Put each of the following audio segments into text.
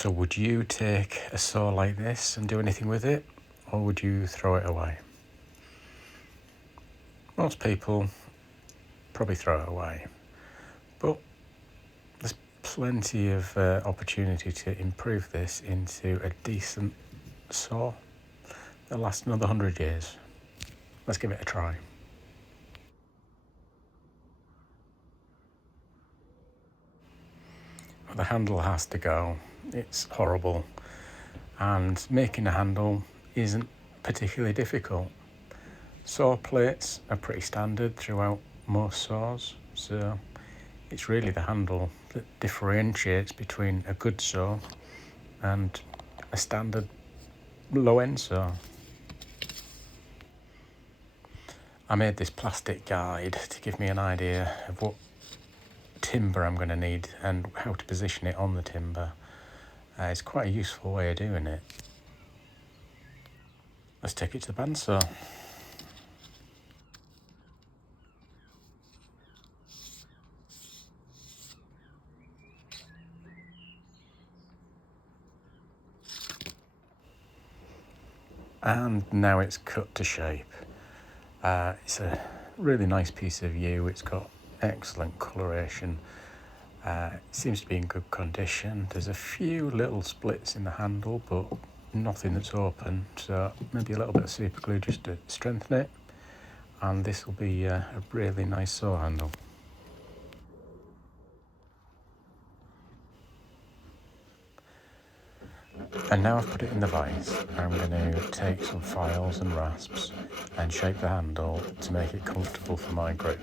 So would you take a saw like this and do anything with it, or would you throw it away? Most people probably throw it away, but there's plenty of opportunity to improve this into a decent saw that'll last another 100 years. Let's give it a try. The handle has to go. It's horrible, and making a handle isn't particularly difficult. Saw plates are pretty standard throughout most saws, so it's really the handle that differentiates between a good saw and a standard low-end saw. I made this plastic guide to give me an idea of what timber I'm going to need and how to position it on the timber. It's quite a useful way of doing it. Let's take it to the bandsaw. And now it's cut to shape. It's a really nice piece of yew. It's got excellent coloration. It seems to be in good condition. There's a few little splits in the handle, but nothing that's open, so maybe a little bit of super glue just to strengthen it, and this will be a really nice saw handle. And now I've put it in the vise, I'm going to take some files and rasps and shape the handle to make it comfortable for my grip.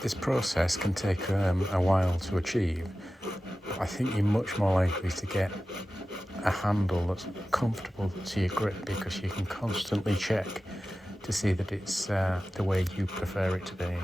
This process can take a while to achieve, but I think you're much more likely to get a handle that's comfortable to your grip because you can constantly check to see that it's the way you prefer it to be.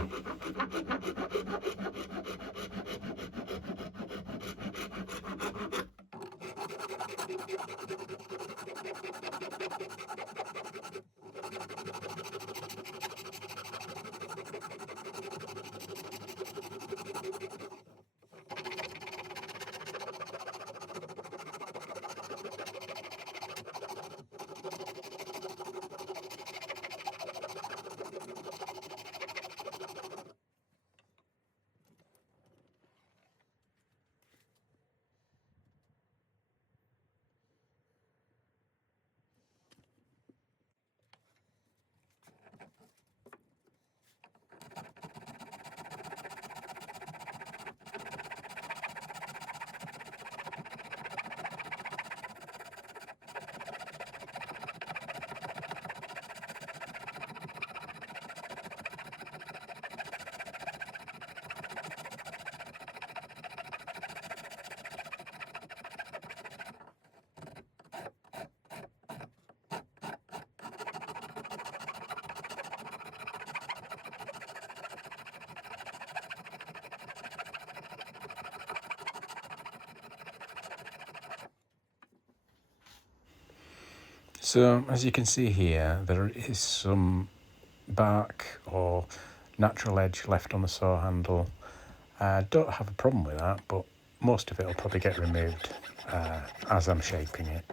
So as you can see here, there is some bark or natural edge left on the saw handle. I don't have a problem with that, but most of it will probably get removed as I'm shaping it.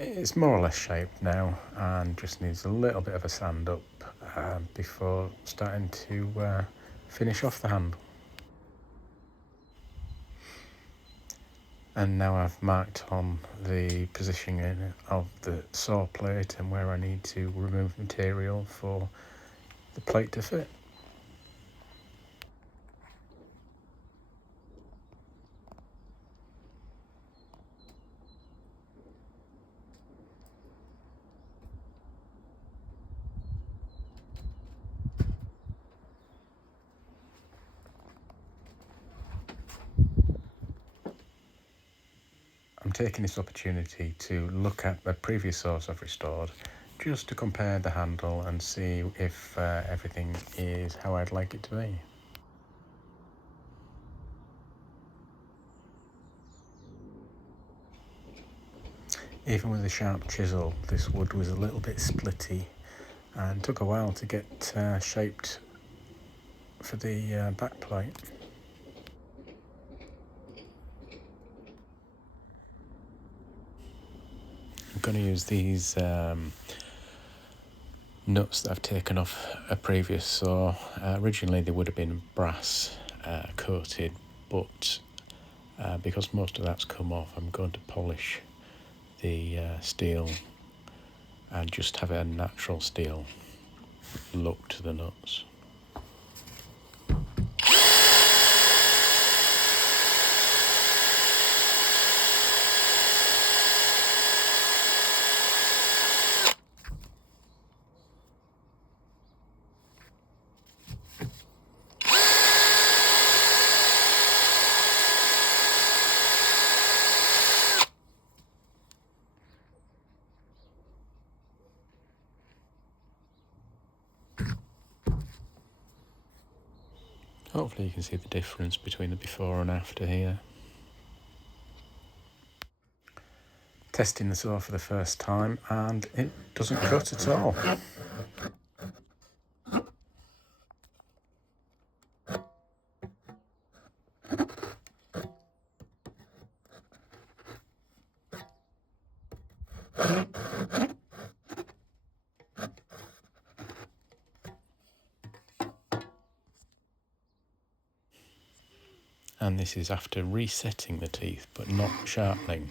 It's more or less shaped now and just needs a little bit of a sand up before starting to finish off the handle. And now I've marked on the positioning of the saw plate and where I need to remove material for the plate to fit. I'm taking this opportunity to look at the previous saws I've restored just to compare the handle and see if everything is how I'd like it to be. Even with a sharp chisel, this wood was a little bit splitty and took a while to get shaped for the back plate. I'm going to use these nuts that I've taken off a previous saw. Originally they would have been brass coated, but because most of that's come off, I'm going to polish the steel and just have a natural steel look to the nuts. Hopefully you can see the difference between the before and after here. Testing the saw for the first time and it doesn't cut at all. And this is after resetting the teeth but not sharpening.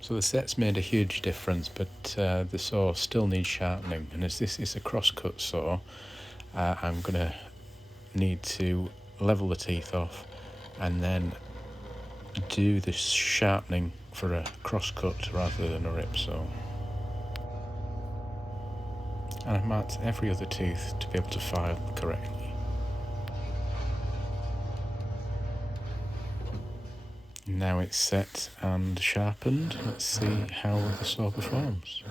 So the set's made a huge difference, but the saw still needs sharpening, and as this is a crosscut saw, I'm going to need to level the teeth off and then do the sharpening for a crosscut rather than a rip saw. And I've marked every other tooth to be able to file correctly. Now it's set and sharpened, let's see how the saw performs.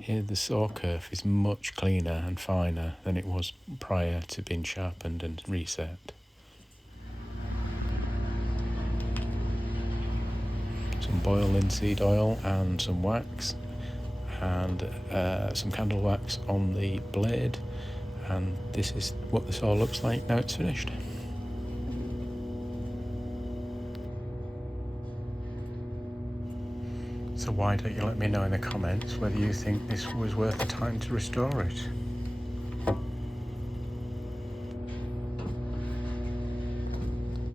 Here the saw kerf is much cleaner and finer than it was prior to being sharpened and reset. Some boiled linseed oil and some wax and some candle wax on the blade, and this is what the saw looks like now it's finished. So why don't you let me know in the comments whether you think this was worth the time to restore it?